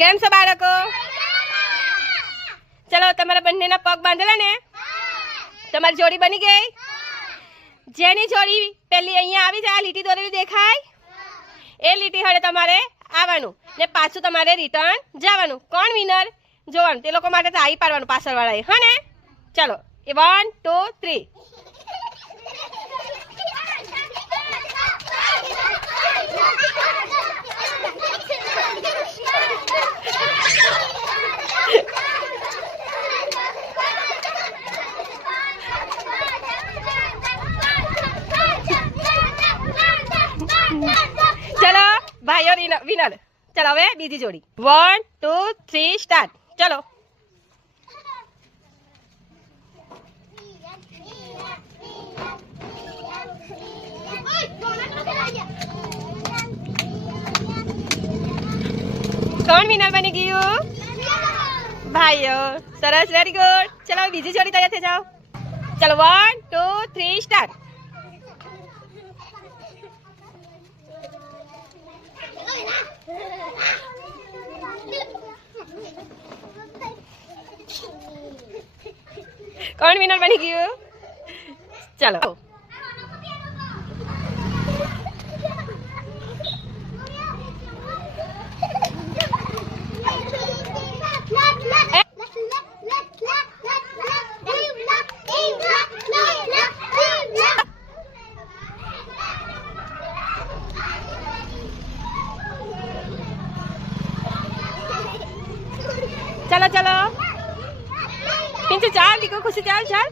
કેમ છો બાળકો? ચલો તમારા બંનેના પગ બાંધેલા ને? તમારી જોડી બની ગઈ? જેની જોડી પેલી અહીંયા આવી જાય, આ લીટી દોરેલી દેખાય, એ લીટી હળે તમારે આવવાનું ને પાછું તમારે રિટર્ન જવાનું. કોણ વિનર જોવાનું, તે લોકો માટે તાળી પાડવાનું પાછળવાળાએ, હા ને? ચલો 1 2 3. चलो भाइयों विनर. चलो હવે બીજી જોડી 1 2 3 સ્ટાર્ટ. ચલો કોણ વિનર બની ગયું? ભાઈઓ સરસ, વેરી ગુડ. ચલો બીજી જોડી તૈયાર થઈ જાઓ. ચલો 1 2 3 સ્ટાર્ટ. કોણ વિનર બની ગયું? ચલો चलो चलो पिंचू चाल दिखो, खुशी चाल चाल.